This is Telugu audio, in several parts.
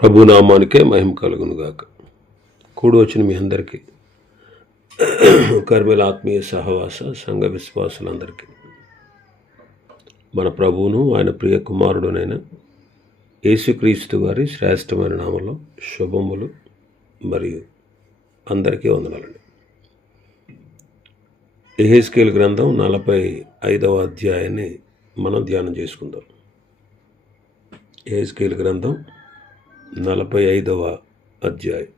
ప్రభునామానికే మహిమ కలుగునుగాక. కూడి వచ్చిన మీ అందరికీ, కర్మల ఆత్మీయ సహవాస సంఘ విశ్వాసులందరికీ మన ప్రభువును ఆయన ప్రియ కుమారుడునైన యేసుక్రీస్తు వారి శ్రేష్టమైన నామంలో శుభములు మరియు అందరికీ వందనాలండి. యెహెజ్కేలు గ్రంథం 45వ అధ్యాయాన్ని మనం ధ్యానం చేసుకుందాం. యెహెజ్కేలు గ్రంథం 45వ అధ్యాయం.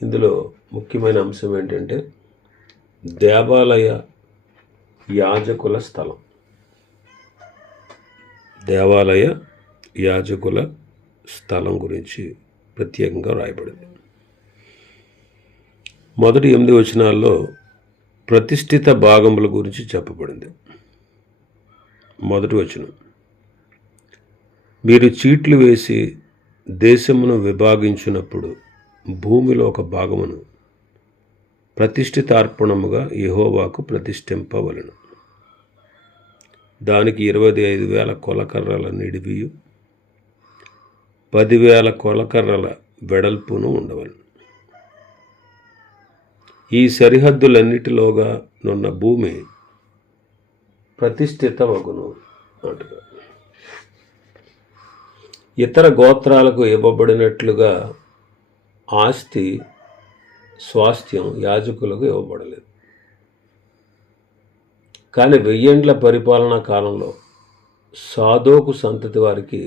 ఇందులో ముఖ్యమైన అంశం ఏంటంటే దేవాలయ యాజకుల స్థలం. దేవాలయ యాజకుల స్థలం గురించి ప్రత్యేకంగా రాయబడింది. మొదటి 8 వచనాల్లో ప్రతిష్ఠిత భాగముల గురించి చెప్పబడింది. మొదటి వచనం, మీరు చీట్లు వేసి దేశమును విభాగించినప్పుడు భూమిలో ఒక భాగమును ప్రతిష్ఠితార్పణముగా యెహోవాకు ప్రతిష్ఠింపవలెను. దానికి 25,000 కొలకర్రల నిడివియు 10,000 కొలకర్రల వెడల్పును ఉండవలెను. ఈ సరిహద్దులన్నిటిలోగా నున్న భూమి ప్రతిష్ఠితమగును అంటుగా. ఇతర గోత్రాలకు ఇవ్వబడినట్లుగా ఆస్తి స్వాస్థ్యం యాజకులకు ఇవ్వబడలేదు. కానీ 1000 ఏండ్ల పరిపాలనా కాలంలో సాదోకు సంతతి వారికి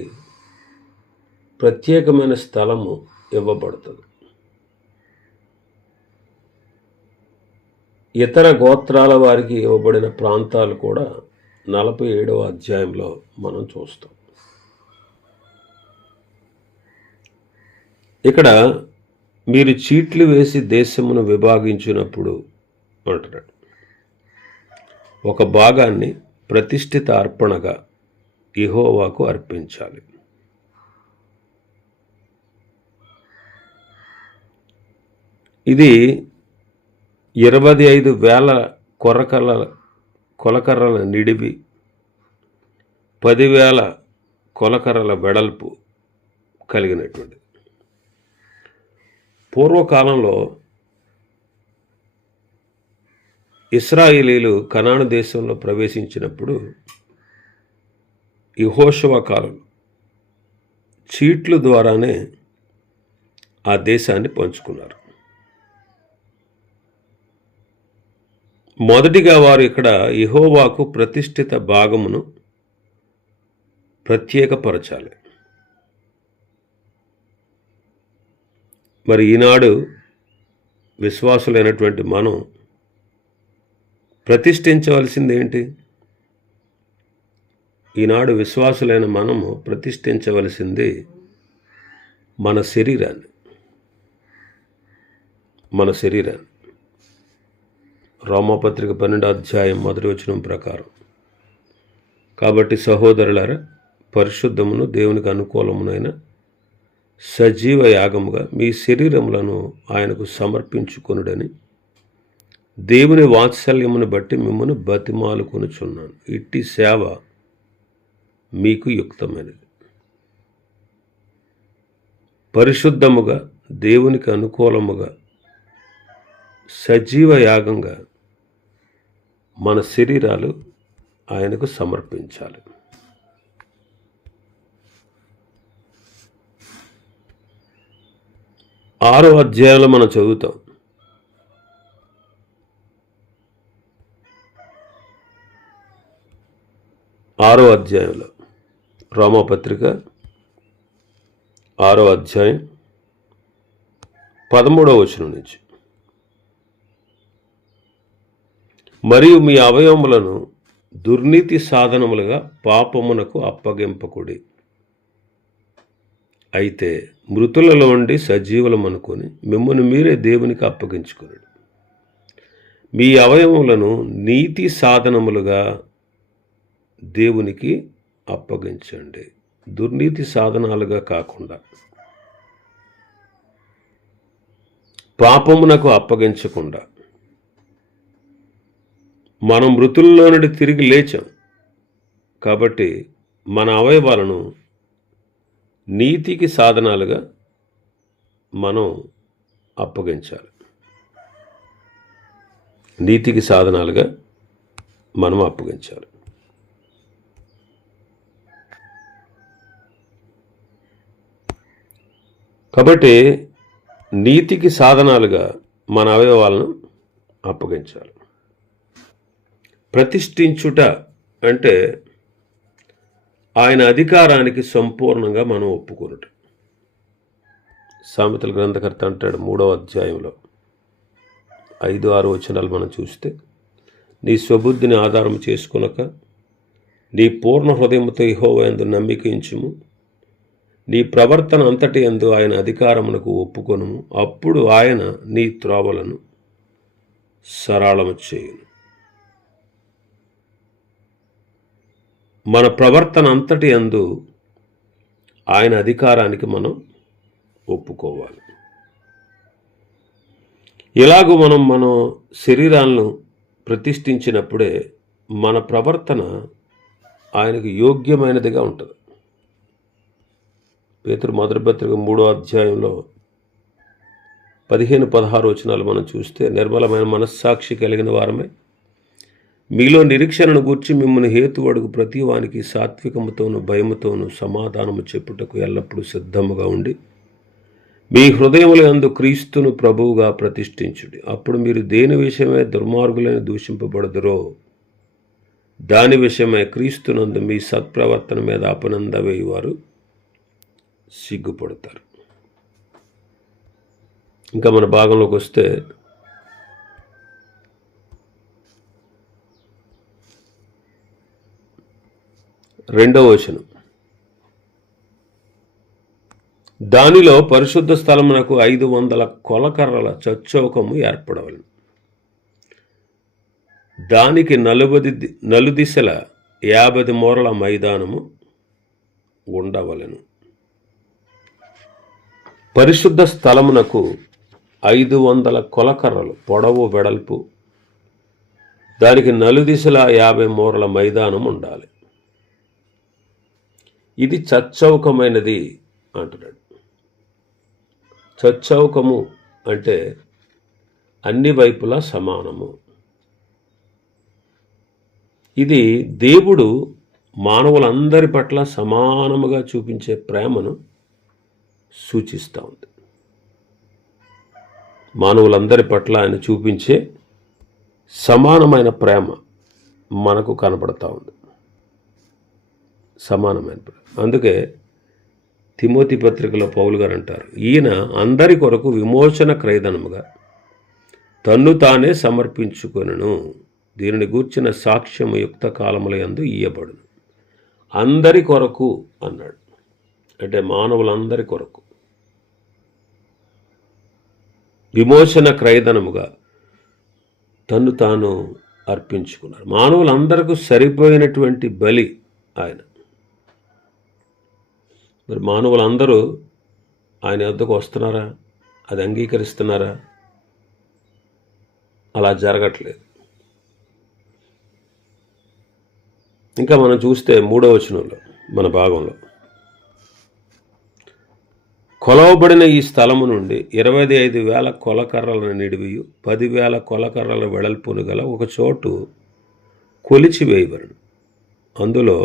ప్రత్యేకమైన స్థలము ఇవ్వబడుతుంది. ఇతర గోత్రాల వారికి ఇవ్వబడిన ప్రాంతాలు కూడా 47వ అధ్యాయంలో మనం చూస్తాం. ఇక్కడ మీరు చీట్లు వేసి దేశమును విభాగించినప్పుడు అంటున్నాడు, ఒక భాగాన్ని ప్రతిష్ఠిత అర్పణగా యెహోవాకు అర్పించాలి. ఇది 25,000 కొలకర్రల నిడివి, 10,000 కొలకర్రల వెడల్పు కలిగినటువంటి. పూర్వకాలంలో ఇశ్రాయేలీలు కనాను దేశంలో ప్రవేశించినప్పుడు యెహోషువ కాలంలో చీట్ల ద్వారానే ఆ దేశాన్ని పంచుకున్నారు. మొదటిగా వారు ఇక్కడ యెహోవాకు ప్రతిష్ఠిత భాగమును ప్రత్యేకపరచాలి. మరి ఈనాడు విశ్వాసులైనటువంటి మనం ప్రతిష్ఠించవలసింది ఏంటి? ఈనాడు విశ్వాసులైన మనము ప్రతిష్ఠించవలసింది మన శరీరాన్ని. రోమాపత్రిక 12వ అధ్యాయం 1వ వచనం ప్రకారం, కాబట్టి సహోదరులారా, పరిశుద్ధమును దేవునికి అనుకూలమునైన సజీవ యాగముగా మీ శరీరములను ఆయనకు సమర్పించుకొనుడని దేవుని వాత్సల్యమును బట్టి మిమ్మల్ని బతిమాలుకొనుచున్నాను. ఇట్టి సేవ మీకు యుక్తమైనది. పరిశుద్ధముగా దేవునికి అనుకూలముగా సజీవ యాగంగా మన శరీరాలు ఆయనకు సమర్పించాలి. 6వ అధ్యాయంలో మనం చదువుతాం, 6వ అధ్యాయంలో రోమాపత్రిక 6వ అధ్యాయం 13వ వచనం నుంచి, మరియు మీ అవయవములను దుర్నీతి సాధనములుగా పాపమునకు అప్పగింపకుడి, అయితే మృతులలో ఉండి సజీవులమనుకొని మిమ్మల్ని మీరే దేవునికి అప్పగించుకుని మీ అవయవములను నీతి సాధనములుగా దేవునికి అప్పగించండి. దుర్నీతి సాధనాలుగా కాకుండా, పాపమునకు అప్పగించకుండా. మనం మృతుల్లో నుండి తిరిగి లేచాం కాబట్టి మన అవయవాలను నీతికి సాధనాలుగా మనం అప్పగించాలి. నీతికి సాధనాలుగా మనం అప్పగించాలి. కాబట్టి నీతికి సాధనాలుగా మన అవయవాలను అప్పగించాలి. ప్రతిష్ఠించుట అంటే ఆయన అధికారానికి సంపూర్ణంగా మనం ఒప్పుకొనుట. సామెతల గ్రంథకర్త అంటాడు 3వ అధ్యాయంలో 5-6 వచనాలు మనం చూస్తే, నీ స్వబుద్ధిని ఆధారం చేసుకొనక నీ పూర్ణ హృదయముతో యెహోవా యందు నమ్మిక ఉంచుము, నీ ప్రవర్తన అంతటి యందు ఆయన అధికారమునకు ఒప్పుకొనుము, అప్పుడు ఆయన నీ త్రోవలను సరళము చేయును. మన ప్రవర్తన అంతటి యందు ఆయన అధికారానికి మనం ఒప్పుకోవాలి. ఇలాగూ మన శరీరాలను ప్రతిష్ఠించినప్పుడే మన ప్రవర్తన ఆయనకు యోగ్యమైనదిగా ఉంటుంది. పేతురు మొదటి పత్రిక 3వ అధ్యాయంలో 15-16 వచనాలు మనం చూస్తే, నిర్మలమైన మనస్సాక్షి కలిగిన వారమే మీలో నిరీక్షణను గూర్చి మిమ్మల్ని హేతువడుగు ప్రతి వానికి సాత్వికముతోను భయముతోను సమాధానము చెప్పుటకు ఎల్లప్పుడూ సిద్ధముగా ఉండి మీ హృదయముల యందు క్రీస్తును ప్రభువుగా ప్రతిష్ఠించుడి. అప్పుడు మీరు దేని విషయమై దుర్మార్గులని దూషింపబడదురో దాని విషయమై క్రీస్తునందు మీ సత్ప్రవర్తన మీద అపనంద వేయువారు సిగ్గుపడతారు. ఇంకా మన భాగంలోకి వస్తే, రెండవ వచనం, దానిలో పరిశుద్ధ స్థలమునకు 500 కొలకర్రల చచ్చౌకము ఏర్పడవలను. దానికి నలుదిశల 50 మూరల మైదానము ఉండవలను. పరిశుద్ధ స్థలమునకు 500 కొలకర్రలు పొడవు వెడల్పు, దానికి నలుదిశల 50 మూరల మైదానం ఉండాలి. ఇది చచ్చౌకమైనది అంటున్నాడు. చచ్చౌకము అంటే అన్ని వైపులా సమానము. ఇది దేవుడు మానవులందరి పట్ల సమానముగా చూపించే ప్రేమను సూచిస్తూ ఉంది. మానవులందరి పట్ల ఆయన చూపించే సమానమైన ప్రేమ మనకు కనపడతా ఉంది. సమానమైన ప్రేమ. అందుకే తిమోతి పత్రికలో పౌలు గారు అంటారు, ఈయన అందరి కొరకు విమోచన క్రయధనముగా తన్ను తానే సమర్పించుకొనును, దీనిని గూర్చిన సాక్ష్యము యుక్త కాలముల యందు ఇయ్యబడును. అందరి కొరకు అన్నాడు, అంటే మానవులందరి కొరకు విమోచన క్రయధనముగా తన్ను తాను అర్పించుకున్నారు. మానవులందరకు సరిపోయినటువంటి బలి ఆయన. మరి మానవులందరూ ఆయన వద్దకు వస్తున్నారా? అది అంగీకరిస్తున్నారా? అలా జరగట్లేదు. ఇంకా మనం చూస్తే 3వ వచనంలో మన భాగంలో, కొలవబడిన ఈ స్థలము నుండి 25,000 కొలకర్రలను నిడివియు 10,000 కొలకర్రల వెడల్పును గల ఒక చోటు కొలిచివేయబడును. అందులో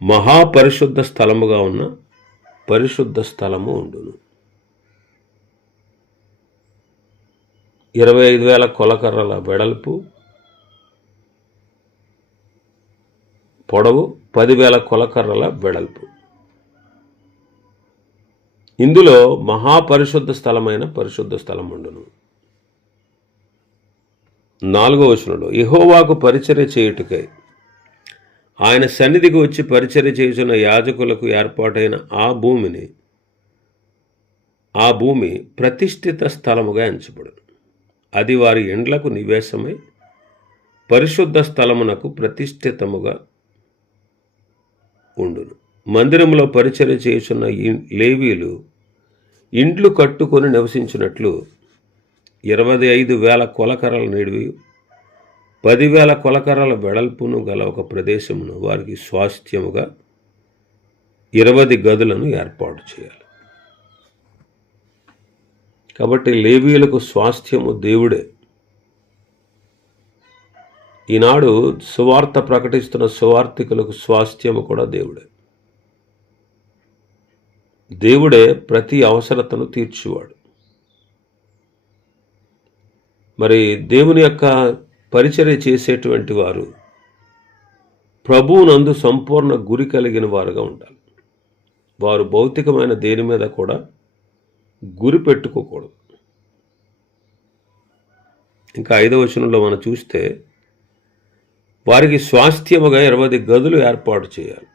మహాపరిశుద్ధ స్థలముగా ఉన్న పరిశుద్ధ స్థలము ఉండును. 25,000 కొలకర్రల వెడల్పు, పొడవు 10,000 కొలకర్రల వెడల్పు. ఇందులో మహాపరిశుద్ధ స్థలమైన పరిశుద్ధ స్థలం ఉండును. 4వ వచనంలో, యెహోవాకు పరిచర్య చేయుటకై ఆయన సన్నిధికి వచ్చి పరిచర్య చేయుచున్న యాజకులకు ఏర్పాటైన ఆ భూమి ప్రతిష్ఠిత స్థలముగా ఎంచబడును. అది వారి ఇండ్లకు నివేశమై పరిశుద్ధ స్థలమునకు ప్రతిష్ఠితముగా ఉండును. మందిరంలో పరిచర్య చేయుచున్న లేవీలు ఇండ్లు కట్టుకొని నివసించినట్లు 25,000 కొలకర్రల నిడివి 10,000 కొలకర్రల వెడల్పును గల ఒక ప్రదేశమును వారికి స్వాస్థ్యముగా 20 గదులను ఏర్పాటు చేయాలి. కాబట్టి లేవీయులకు స్వాస్థ్యము దేవుడే. ఈనాడు సువార్త ప్రకటిస్తున్న సువార్థికులకు స్వాస్థ్యము కూడా దేవుడే. దేవుడే ప్రతి అవసరతను తీర్చువాడు. మరి దేవుని యొక్క పరిచర్య చేసేటువంటి వారు ప్రభువునందు సంపూర్ణ గురి కలిగిన వారుగా ఉండాలి. వారు భౌతికమైన దేని మీద కూడా గురి పెట్టుకోకూడదు. ఇంకా 5వ వచనంలో మనం చూస్తే వారికి స్వాస్థ్యముగా 20 గదులు ఏర్పాటు చేయాలి.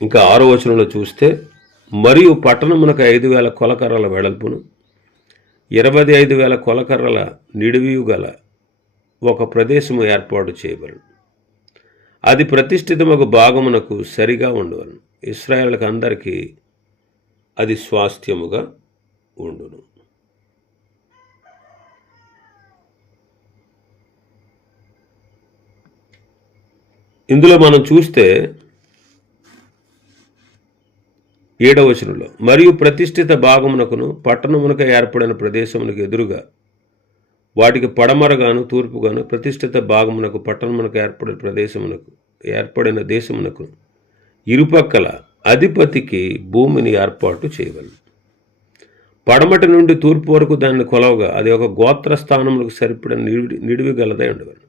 ఇంకా 6వ వచనంలో చూస్తే మరియు పట్టణమునకు 5,000 కొలకర్రల వెడల్పును 25,000 కొలకర్రల నిడివియు గల ఒక ప్రదేశము ఏర్పాటు చేయబడును. అది ప్రతిష్ఠితమగు భాగమునకు సరిగా ఉండవలను. ఇశ్రాయేలులకు అందరికీ అది స్వాస్థ్యముగా ఉండును. ఇందులో మనం చూస్తే 7వ వచనంలో మరియు ప్రతిష్ఠిత భాగమునకును పట్టణమునకు ఏర్పడిన ప్రదేశమునకు ఎదురుగా వాటికి పడమరగాను తూర్పుగాను ప్రతిష్ఠిత భాగమునకు పట్టణమునకు ఏర్పడిన దేశమునకు ఇరుపక్కల అధిపతికి భూమిని ఏర్పాటు చేయవలెను. పడమటి నుండి తూర్పు వరకు దానిని కొలవగా అది ఒక గోత్ర స్థానములకు సరిపడిన నిడివి గలదై ఉండవలెను.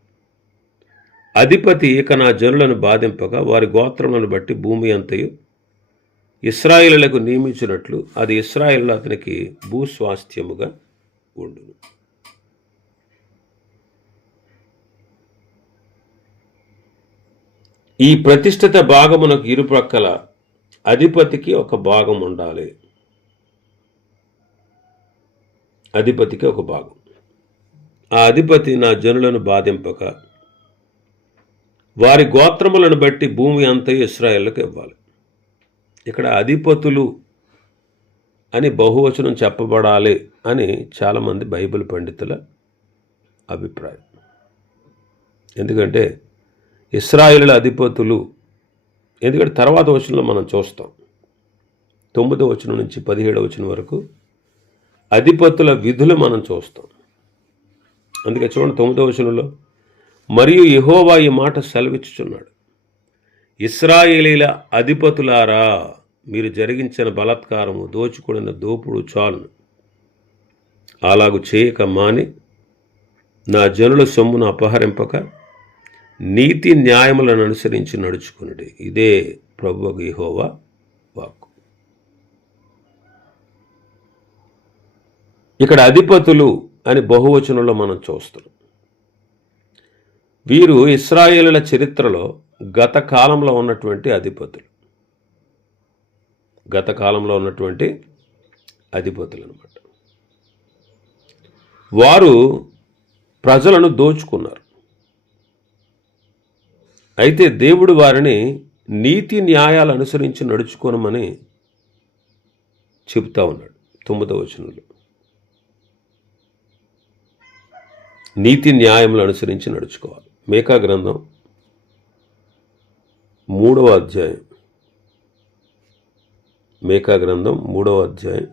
అధిపతి ఇక నా జనులను బాధింపగా వారి గోత్రములను బట్టి భూమి అంతయు ఇశ్రాయేలులకు నియమించినట్లు అది ఇశ్రాయేలు అతనికి భూస్వాస్థ్యముగా ఉండును. ఈ ప్రతిష్ఠిత భాగమునకు ఇరుప్రక్కల అధిపతికి ఒక భాగం ఉండాలి. అధిపతికి ఒక భాగం. ఆ అధిపతి నా జనులను బాధింపక వారి గోత్రములను బట్టి భూమి అంతయు ఇశ్రాయేలుకు ఇవ్వాలి. ఇక్కడ అధిపతులు అని బహువచనం చెప్పబడాలి అని చాలామంది బైబిల్ పండితుల అభిప్రాయం. ఎందుకంటే ఇశ్రాయేలుల అధిపతులు, ఎందుకంటే తర్వాత వచనంలో మనం చూస్తాం 9వ వచనం నుంచి 17వ వచనం వరకు అధిపతుల విధులు మనం చూస్తాం. అందుకే చూడండి 9వ వచనంలో మరియు యెహోవా ఈ మాట సెలవిచ్చుచున్నాడు, ఇశ్రాయేలీల అధిపతులారా, మీరు జరిగించిన బలాత్కారము దోచుకుడిన దోపుడు చాలును. అలాగు చేయక మాని నా జనుల సొమ్మును అపహరింపక నీతి న్యాయములను అనుసరించి నడుచుకునుడి. ఇదే ప్రభువు యెహోవా వాక్కు. ఇక్కడ అధిపతులు అని బహువచనంలో మనం చూస్తున్నాం. వీరు ఇశ్రాయేలుల చరిత్రలో గత కాలంలో ఉన్నటువంటి అధిపతులు. గత కాలంలో ఉన్నటువంటి అధిపతులు అన్నమాట. వారు ప్రజలను దోచుకున్నారు. అయితే దేవుడు వారిని నీతి న్యాయాలు అనుసరించి నడుచుకోనమని చెబుతా ఉన్నాడు 9వ వచనంలో. నీతి న్యాయములు అనుసరించి నడుచుకోవాలి. మీకా గ్రంథం 3వ అధ్యాయం. మీకా గ్రంథం 3వ అధ్యాయం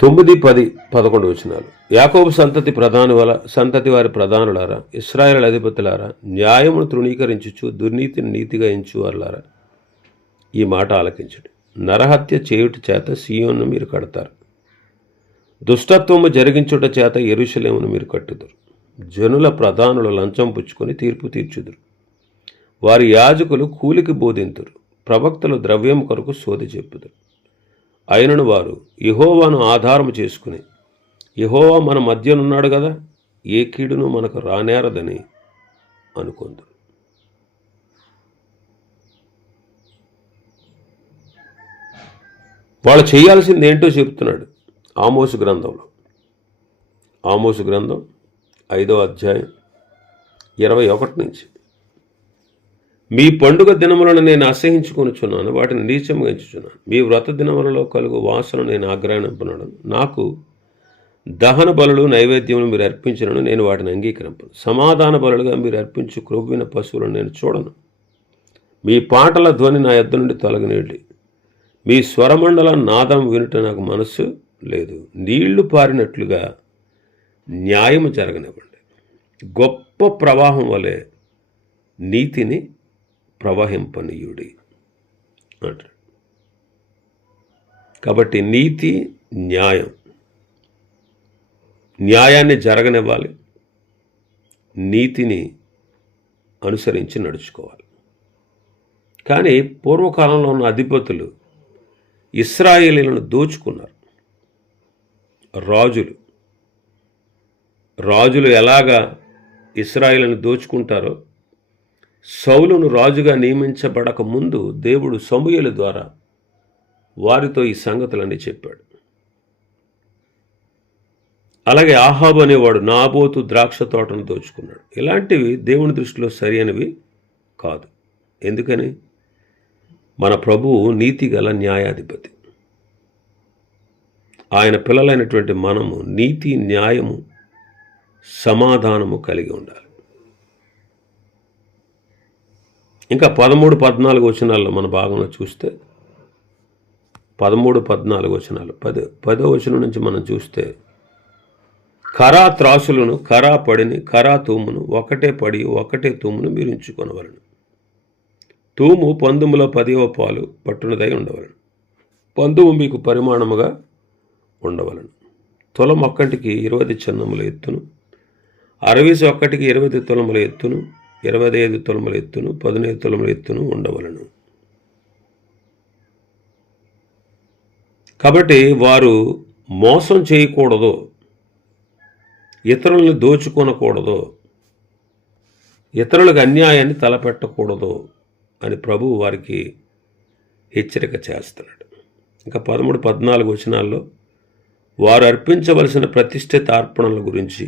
9, 10, 11 వచనాలు. యాకోబు సంతతి వారి ప్రధానులారా, ఇశ్రాయేలు అధిపతులారా, న్యాయమును తృణీకరించుచు దుర్నీతిని నీతిగా ఎంచువారులారా, ఈ మాట ఆలకించండి. నరహత్య చేయుట చేత సీయోనును మీరు కడతారు, దుష్టత్వము జరిగించుట చేత యెరూషలేమును మీరు కట్టుదురు. జనుల ప్రధానులు లంచం పుచ్చుకొని తీర్పు తీర్చుదురు. వారి యాజకులు కూలికి బోధింతురు, ప్రవక్తలు ద్రవ్యం కొరకు సోది చెప్పుదురు. అయినను వారు యెహోవాను ఆధారము చేసుకుని, యెహోవా మన మధ్యనున్నాడు కదా, ఏ కీడును మనకు రానేరదని అనుకుందరు. వాళ్ళు చేయాల్సింది ఏంటో చెప్తున్నాడు ఆమోసు గ్రంథంలో. ఆమోసు గ్రంథం 5వ అధ్యాయం 21 నుంచి. మీ పండుగ దినములను నేను అసహించుకొనుచున్నాను, వాటిని నీచంగా ఎంచుచున్నాను. మీ వ్రత దినములలో కలుగు వాసన నేను ఆగ్రహింపనను. నాకు దహన బలులు నైవేద్యములు మీరు అర్పించినను నేను వాటిని అంగీకరింపను. సమాధాన బలులుగా మీరు అర్పించు క్రొవ్విన పశువులను నేను చూడను. మీ పాటల ధ్వని నా యొద్ద నుండి తొలగినీళ్ళి, మీ స్వరమండల నాదం వినుట నాకు మనస్సు లేదు. నీళ్లు పారినట్లుగా న్యాయము జరగనివ్వండి. గొప్ప ప్రవాహం వలె నీతిని ప్రవహింపనీయుడి అంటాడు. కాబట్టి నీతి, న్యాయాన్ని జరగనివ్వాలి, నీతిని అనుసరించి నడుచుకోవాలి. కానీ పూర్వకాలంలో ఉన్న అధిపతులు ఇశ్రాయేలీయులను దోచుకున్నారు. రాజులు ఎలాగా ఇశ్రాయేలును దోచుకుంటారో, సౌలును రాజుగా నియమించబడక ముందు దేవుడు సమూయేలు ద్వారా వారితో ఈ సంగతులన్నీ చెప్పాడు. అలాగే ఆహాబు అనేవాడు నాబోతు ద్రాక్ష తోటను దోచుకున్నాడు. ఇలాంటివి దేవుని దృష్టిలో సరి అయినవి కాదు. ఎందుకని? మన ప్రభువు నీతిగల న్యాయాధిపతి. ఆయన పిల్లలైనటువంటి మనము నీతి, న్యాయము, సమాధానము కలిగి ఉండాలి. ఇంకా 13-14 వచనాల్లో మన భాగంలో చూస్తే 13-14 వచనాలు 10వ వచనం నుంచి మనం చూస్తే, కరా త్రాసులను, కరా పడిని, కరా తూమును, ఒకటే పడి ఒకటే తూమును మీరు ఉంచుకొనవలను. తూము పందుములో 10వ పాలు పట్టునదై ఉండవలను. పందుము మీకు పరిమాణముగా ఉండవలను. తులం ఒక్కటికి 20 చిన్నముల ఎత్తును, అరవీసు ఒక్కటికి 20 తులముల ఎత్తును, 25 తులముల ఎత్తును, 15 తులముల ఎత్తును ఉండవలను. కాబట్టి వారు మోసం చేయకూడదు, ఇతరులను దోచుకొనకూడదు, ఇతరులకు అన్యాయాన్ని తలపెట్టకూడదు అని ప్రభువు వారికి హెచ్చరిక చేస్తున్నాడు. ఇంకా 13-14 వచనాల్లో వారు అర్పించవలసిన ప్రతిష్ఠిత అర్పణల గురించి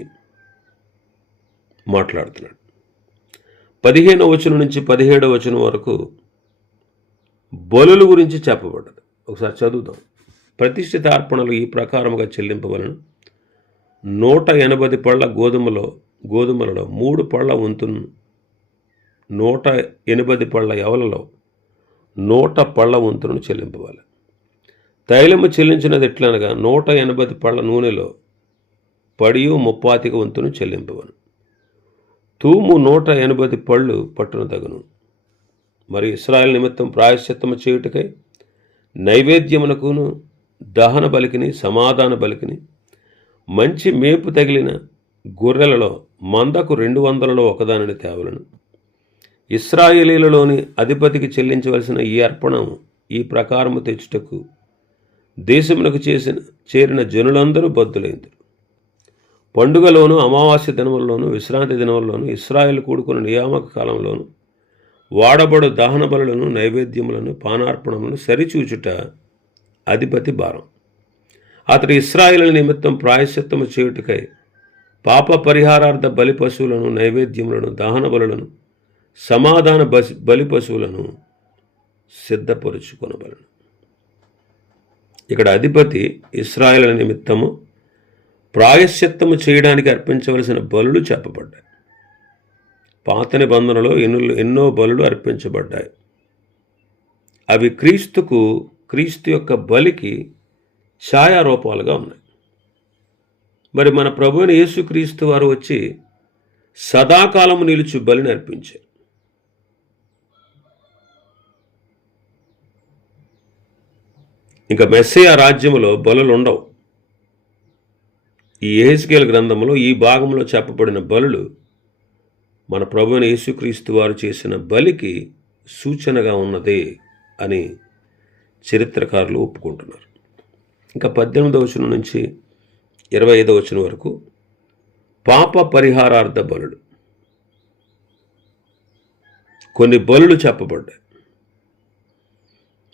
మాట్లాడుతున్నాడు. 15వ వచనం నుంచి 17వ వచనం వరకు బలుల గురించి చెప్పబడ్డది. ఒకసారి చదువుదాం. ప్రతిష్ఠిత అర్పణలు ఈ ప్రకారముగా చెల్లింపవలను. 180 పళ్ళ గోధుమలలో 3 పళ్ళ వంతును, 180 పళ్ళ యవలలో 100 పళ్ళ వంతును చెల్లింపవాలి. తైలము చెల్లించినది ఎట్లనగా 180 పళ్ళ నూనెలో పడియు 30 వంతును చెల్లింపవను. తూము 180 పళ్ళు పట్టున తగును. మరి ఇశ్రాయేలు నిమిత్తం ప్రాయశ్చిత్తము చేయుటకై నైవేద్యమునకును, దహన బలికిని, సమాధాన బలికిని, మంచి మేపు తగిలిన గొర్రెలలో మందకు 200లలో ఒకదానిని తేవలను. ఇశ్రాయేలీలలోని అధిపతికి చెల్లించవలసిన ఈ అర్పణం ఈ ప్రకారము తెచ్చుటకు దేశమునకు చేరిన జనులందరూ బద్దులైంది. పండుగలోను, అమావాస్య దినములలోను, విశ్రాంతి దినములలోను, ఇశ్రాయేలు కూడుకున్న నియామక కాలంలోను వాడబడు దహన బలులను, నైవేద్యములను, పానార్పణములను సరిచూచుట అధిపతి భారం. అతడు ఇశ్రాయేలు నిమిత్తం ప్రాయశ్చిత్తము చేయుటకై పాప పరిహారార్థ బలి పశువులను, నైవేద్యములను, దహన బలులను, సమాధాన బలి పశువులను సిద్ధపరుచుకొనబలను. ఇక్కడ అధిపతి ఇశ్రాయేలు నిమిత్తము ప్రాయశ్చిత్తము చేయడానికి అర్పించవలసిన బలులు చెప్పబడ్డాయి. పాత నిబంధనలో ఎన్నో బలులు అర్పించబడ్డాయి. అవి క్రీస్తు యొక్క బలికి ఛాయారూపాలుగా ఉన్నాయి. మరి మన ప్రభువైన యేసుక్రీస్తు వారు వచ్చి సదాకాలము నిలుచు బలిని అర్పించారు. ఇంకా మెస్సీయ రాజ్యములో బలులు ఉండవు. ఈ యెహెజ్కేలు గ్రంథంలో ఈ భాగంలో చెప్పబడిన బలులు మన ప్రభువైన యేసుక్రీస్తు వారు చేసిన బలికి సూచనగా ఉన్నదే అని చరిత్రకారులు ఒప్పుకుంటున్నారు. ఇంకా 18వ వచనం నుంచి 25వ వచనం వరకు పాప పరిహారార్థ బలులు, కొన్ని బలులు చెప్పబడ్డాయి.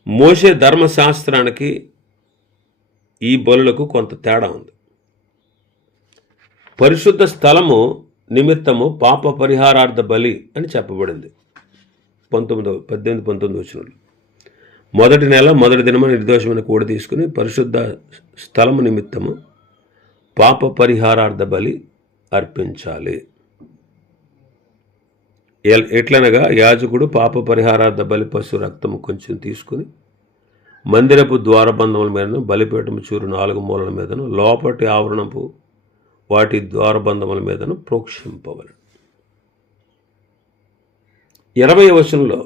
మోషే ధర్మశాస్త్రానికి ఈ బలులకు కొంత తేడా ఉంది. పరిశుద్ధ స్థలము నిమిత్తము పాప పరిహారార్థ బలి అని చెప్పబడింది 18-19 వచనంలో. మొదటి నెల మొదటి దినము నిర్దోషమైన కోడి తీసుకుని పరిశుద్ధ స్థలము నిమిత్తము పాప పరిహారార్థ బలి అర్పించాలి. ఎట్లనగా యాజకుడు పాప పరిహారార్థ బలి పశు రక్తము కొంచెం తీసుకుని మందిరపు ద్వారబంధముల మీదను బలిపీఠము చూరు 4 మూలల మీదను లోపటి ఆవరణపు వాటి ద్వారబంధముల మీదను ప్రోక్షింపవలెను. 20వ వచనంలో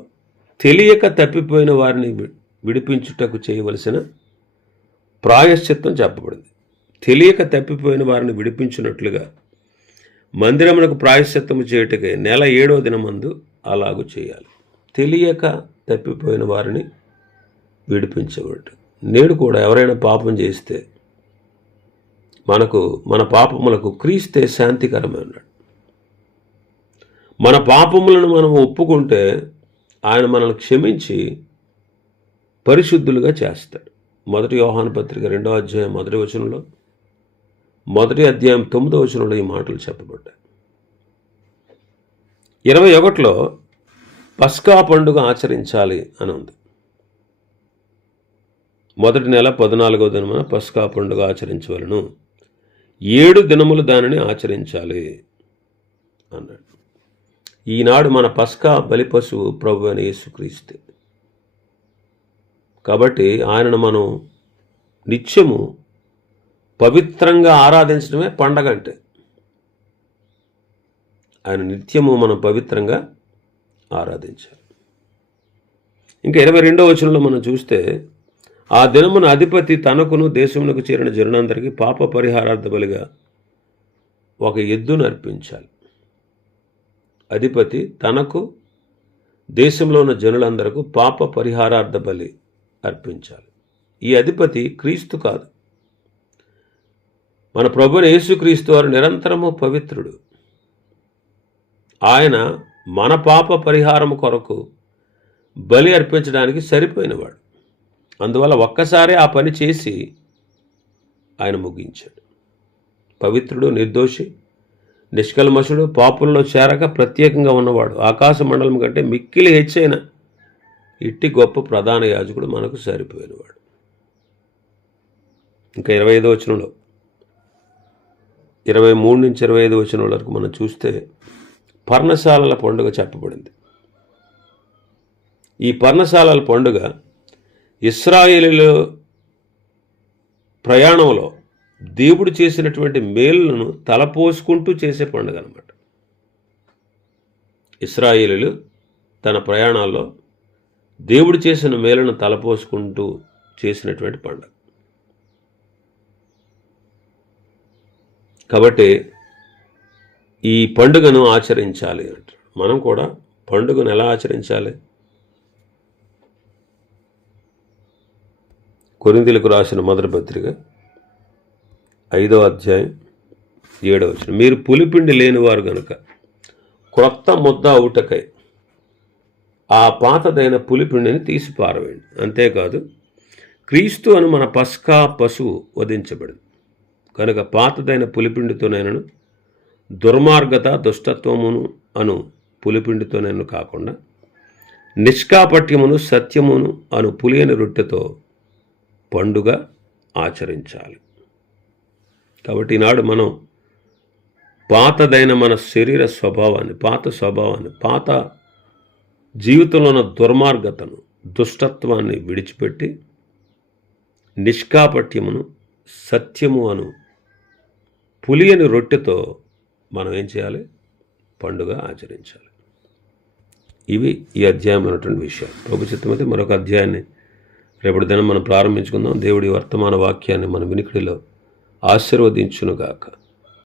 తెలియక తప్పిపోయిన వారిని విడిపించుటకు చేయవలసిన ప్రాయశ్చిత్తం చెప్పబడింది. తెలియక తప్పిపోయిన వారిని విడిపించినట్లుగా మందిరమునకు ప్రాయశ్చిత్తము చేయుటకై నెల 7వ దినమందు అలాగూ చేయాలి. తెలియక తప్పిపోయిన వారిని విడిపించబట్టు. నేడు కూడా ఎవరైనా పాపం చేస్తే మన పాపములకు క్రీస్తే శాంతికరమే ఉన్నాడు. మన పాపములను మనం ఒప్పుకుంటే ఆయన మనల్ని క్షమించి పరిశుద్ధులుగా చేస్తాడు. 1 యోహాను పత్రిక 2వ అధ్యాయం 1వ వచనంలో, 1వ అధ్యాయం 9వ వచనంలో ఈ మాటలు చెప్పబడ్డాయి. 21లో పస్కా పండుగ ఆచరించాలి అని ఉంది. మొదటి నెల 14వ దినమున పస్కా పండుగ ఆచరించవలను, 7 దినములు దానిని ఆచరించాలి అన్నాడు. ఈనాడు మన పస్కా బలి పశువు ప్రభు అయిన యేసుక్రీస్తు. కాబట్టి ఆయనను మనం నిత్యము పవిత్రంగా ఆరాధించడమే పండగ అంటే. ఆయన నిత్యము మనం పవిత్రంగా ఆరాధించాలి. ఇంకా 22వ వచనంలో మనం చూస్తే, ఆ దినమున అధిపతి తనకును దేశమునకు చేరిన జనులందరికీ పాప పరిహారార్థ బలిగా ఒక ఎద్దును అర్పించాలి. అధిపతి తనకు దేశంలో ఉన్న జనులందరకు పాప పరిహారార్థ బలి అర్పించాలి. ఈ అధిపతి క్రీస్తు కాదు, మన ప్రభువైన యేసుక్రీస్తు వారు నిరంతరము పవిత్రుడు. ఆయన మన పాప పరిహారము కొరకు బలి అర్పించడానికి సరిపోయినవాడు. అందువల్ల ఒక్కసారి ఆ పని చేసి ఆయన ముగించాడు. పవిత్రుడు, నిర్దోషి, నిష్కల్మషుడు, పాపుల్లో చేరక ప్రత్యేకంగా ఉన్నవాడు, ఆకాశ మండలం కంటే మిక్కిలి హెచ్చైన ఇట్టి గొప్ప ప్రధాన యాజకుడు మనకు సరిపోయినవాడు. ఇంకా 25వ వచనంలో 23 నుంచి 25 వచనం వరకు మనం చూస్తే పర్ణశాలల పండుగ చెప్పబడింది. ఈ పర్ణశాలల పండుగ ఇశ్రాయేలీయుల ప్రయాణంలో దేవుడు చేసినటువంటి మేలులను తలపోసుకుంటూ చేసే పండుగ అన్నమాట. ఇశ్రాయేలీయులు తన ప్రయాణాల్లో దేవుడు చేసిన మేలును తలపోసుకుంటూ చేసినటువంటి పండుగ. కాబట్టి ఈ పండుగను ఆచరించాలి అంటారు. మనం కూడా పండుగను ఎలా ఆచరించాలి? కొరింథీయులకు రాసిన మొదటి పత్రిక 5వ అధ్యాయం 7వ వచనం, మీరు పులిపిండి లేనివారు గనుక క్రొత్త ముద్ద అవుటకై ఆ పాతదైన పులిపిండిని తీసి పారవేయండి. అంతేకాదు, క్రీస్తు అను మన పస్కా పశువు వధించబడింది కనుక పాతదైన పులిపిండితోనైనను దుర్మార్గత దుష్టత్వమును అను పులిపిండితోనైనా కాకుండా నిష్కాపట్యమును సత్యమును అను పులియని రొట్టెతో పండుగ ఆచరించాలి. కాబట్టి ఈనాడు మనం పాతదైన మన శరీర స్వభావాన్ని, పాత జీవితంలో ఉన్న దుర్మార్గతను, దుష్టత్వాన్ని విడిచిపెట్టి నిష్కాపట్యమును సత్యము అను పులియని రొట్టెతో మనం ఏం చేయాలి? పండుగ ఆచరించాలి. ఇవి ఈ అధ్యాయంలో ఉన్నటువంటి విషయాలు. ప్రభు చిత్తమైతే మరొక అధ్యాయాన్ని రేపటి దినం మనం ప్రారంభించుకుందాం. దేవుడి వర్తమాన వాక్యాన్ని మన వినికిడిలో ఆశీర్వదించునుగాక.